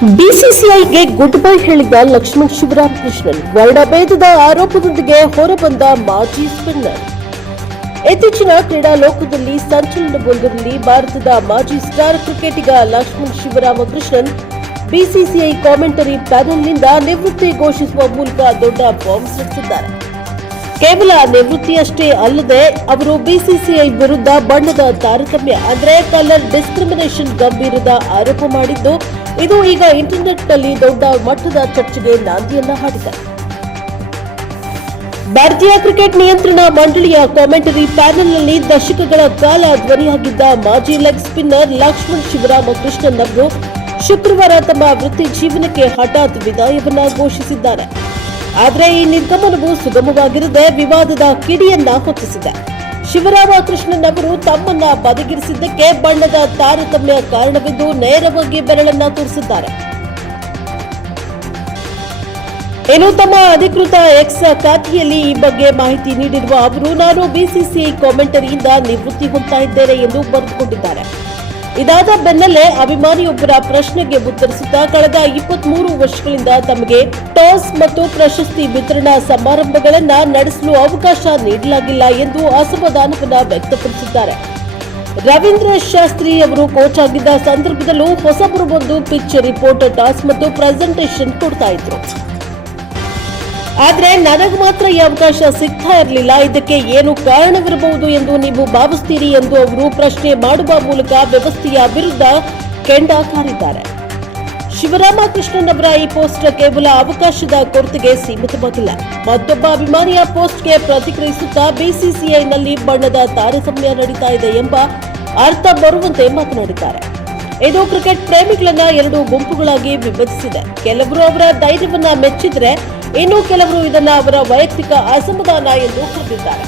ಬಿಸಿಸಿಐಗೆ good bye ಹೇಳಿದ ಲಕ್ಷ್ಮಣ್ ಶಿವರಾಮಕೃಷ್ಣನ್. ವರ್ಣಭೇದದ ಆರೋಪದೊಂದಿಗೆ ಹೊರಬಂದ ಮಾಜಿ ಸ್ಪಿನ್ನರ್. ಇತ್ತೀಚಿನ ಕ್ರೀಡಾ ಲೋಕದಲ್ಲಿ ಸಂಚಲನಗೊಂಡಿರಲಿ ಭಾರತದ ಮಾಜಿ ಸ್ಟಾರ್ ಕ್ರಿಕೆಟಿಗ ಲಕ್ಷ್ಮಣ್ ಶಿವರಾಮಕೃಷ್ಣನ್ ಬಿಸಿಸಿಐ ಕಾಮೆಂಟರಿ ಪ್ಯಾನೆಲ್ನಿಂದ ನಿವೃತ್ತಿ ಘೋಷಿಸುವ ಮೂಲಕ ದೊಡ್ಡ ಬಾಂಬ್ ಸಿಡಿಸಿದ್ದಾರೆ. ಕೇವಲ ನಿವೃತ್ತಿಯಷ್ಟೇ ಅಲ್ಲದೆ ಅವರು ಬಿಸಿಸಿಐ ವಿರುದ್ಧ ಬಣ್ಣದ ತಾರತಮ್ಯ ಅಂದರೆ ಕಲರ್ ಡಿಸ್ಕ್ರಿಮಿನೇಷನ್ ಗಂಭೀರದ ಆರೋಪ ಮಾಡಿದ್ದು, ಇದು ಈಗ ಇಂಟರ್ನೆಟ್ನಲ್ಲಿ ದೊಡ್ಡ ಮಟ್ಟದ ಚರ್ಚೆಗೆ ನಾಂದಿಯನ್ನ ಹಾಡಿದೆ. ಭಾರತೀಯ ಕ್ರಿಕೆಟ್ ನಿಯಂತ್ರಣ ಮಂಡಳಿಯ ಕಾಮೆಂಟರಿ ಪ್ಯಾನೆಲ್ನಲ್ಲಿ ದಶಕಗಳ ಕಾಲ ಧ್ವನಿಯಾಗಿದ್ದ ಮಾಜಿ ಲೆಗ್ ಸ್ಪಿನ್ನರ್ ಲಕ್ಷ್ಮಣ್ ಶಿವರಾಮಕೃಷ್ಣನ್ ಅವರು ಶುಕ್ರವಾರ ತಮ್ಮ ವೃತ್ತಿ ಜೀವನಕ್ಕೆ ಹಠಾತ್ ವಿದಾಯವನ್ನ ಘೋಷಿಸಿದ್ದಾರೆ. ಆದರೆ ಈ ನಿರ್ಗಮನವು ಸುಗಮವಾಗಿರದೆ ವಿವಾದದ ಕಿಡಿಯನ್ನ ಹೊತ್ತಿಸಿದೆ. ಶಿವರಾಮಕೃಷ್ಣನ್ ಅವರು ತಮ್ಮನ್ನ ಬದಿಗಿರಿಸಿದ್ದಕ್ಕೆ ಬಣ್ಣದ ತಾರತಮ್ಯ ಕಾರಣವೆಂದು ನೇರವಾಗಿ ಬೆರಳನ್ನ ತೋರಿಸಿದ್ದಾರೆ. ಇನ್ನು ತಮ್ಮ ಅಧಿಕೃತ ಎಕ್ಸ್ ಖಾತೆಯಲ್ಲಿ ಈ ಬಗ್ಗೆ ಮಾಹಿತಿ ನೀಡಿರುವ ಅವರು, ನಾನು ಬಿಸಿಸಿಐ ಕಾಮೆಂಟರಿಯಿಂದ ನಿವೃತ್ತಿ ಹೊಂದ್ತಾ ಇದ್ದೇನೆ ಎಂದು ಬರೆದುಕೊಂಡಿದ್ದಾರೆ. ಇದಾದ ಬೆನ್ನಲ್ಲೇ ಅಭಿಮಾನಿಯೊಬ್ಬರ ಪ್ರಶ್ನೆಗೆ ಉತ್ತರಿಸುತ್ತಾ, ಕಳೆದ 23 ವರ್ಷಗಳಿಂದ ತಮಗೆ ಟಾಸ್ ಮತ್ತು ಪ್ರಶಸ್ತಿ ವಿತರಣಾ ಸಮಾರಂಭಗಳನ್ನು ನಡೆಸಲು ಅವಕಾಶ ನೀಡಲಾಗಿಲ್ಲ ಎಂದು ಅಸಮಾಧಾನವನ್ನು ವ್ಯಕ್ತಪಡಿಸಿದ್ದಾರೆ. ರವೀಂದ್ರ ಶಾಸ್ತ್ರಿ ಅವರು ಕೋಚ್ ಆಗಿದ್ದ ಸಂದರ್ಭದಲ್ಲೂ ಹೊಸಬರು ಬಂದು ಪಿಚ್ ರಿಪೋರ್ಟ್, ಟಾಸ್ ಮತ್ತು ಪ್ರೆಸೆಂಟೇಷನ್ ಕೊಡ್ತಾ ಇದ್ರು. ಆದ್ರೆ ನನಗೆ ಮಾತ್ರ ಈ ಅವಕಾಶ ಸಿಗ್ತಾ ಇರಲಿಲ್ಲ. ಇದಕ್ಕೆ ಏನು ಕಾರಣವಿರಬಹುದು ಎಂದು ನೀವು ಭಾವಿಸ್ತೀರಿ ಎಂದು ಅವರು ಪ್ರಶ್ನೆ ಮಾಡುವ ಮೂಲಕ ವ್ಯವಸ್ಥೆಯ ವಿರುದ್ಧ ಕೆಂಡ ಕಾರಿದ್ದಾರೆ. ಶಿವರಾಮಕೃಷ್ಣನ್ ಅವರ ಈ ಪೋಸ್ಟ್ ಕೇವಲ ಅವಕಾಶದ ಕೊರತೆಗೆ ಸೀಮಿತವಾಗಿಲ್ಲ. ಮತ್ತೊಬ್ಬ ಅಭಿಮಾನಿಯ ಪೋಸ್ಟ್ಗೆ ಪ್ರತಿಕ್ರಿಯಿಸುತ್ತಾ ಬಿಸಿಸಿಐನಲ್ಲಿ ಬಣ್ಣದ ತಾರತಮ್ಯ ನಡೀತಾ ಇದೆ ಎಂಬ ಅರ್ಥ ಬರುವಂತೆ ಮಾತನಾಡಿದ್ದಾರೆ. ಇದು ಕ್ರಿಕೆಟ್ ಪ್ರೇಮಿಗಳನ್ನ 2 ಗುಂಪುಗಳಾಗಿ ವಿಭಜಿಸಿದೆ. ಕೆಲವರು ಅವರ ಧೈರ್ಯವನ್ನ ಮೆಚ್ಚಿದ್ರೆ, ಇನ್ನು ಕೆಲವರು ಇದನ್ನ ಅವರ ವೈಯಕ್ತಿಕ ಅಸಮಾಧಾನ ಎಂದು ಕರೆದಿದ್ದಾರೆ.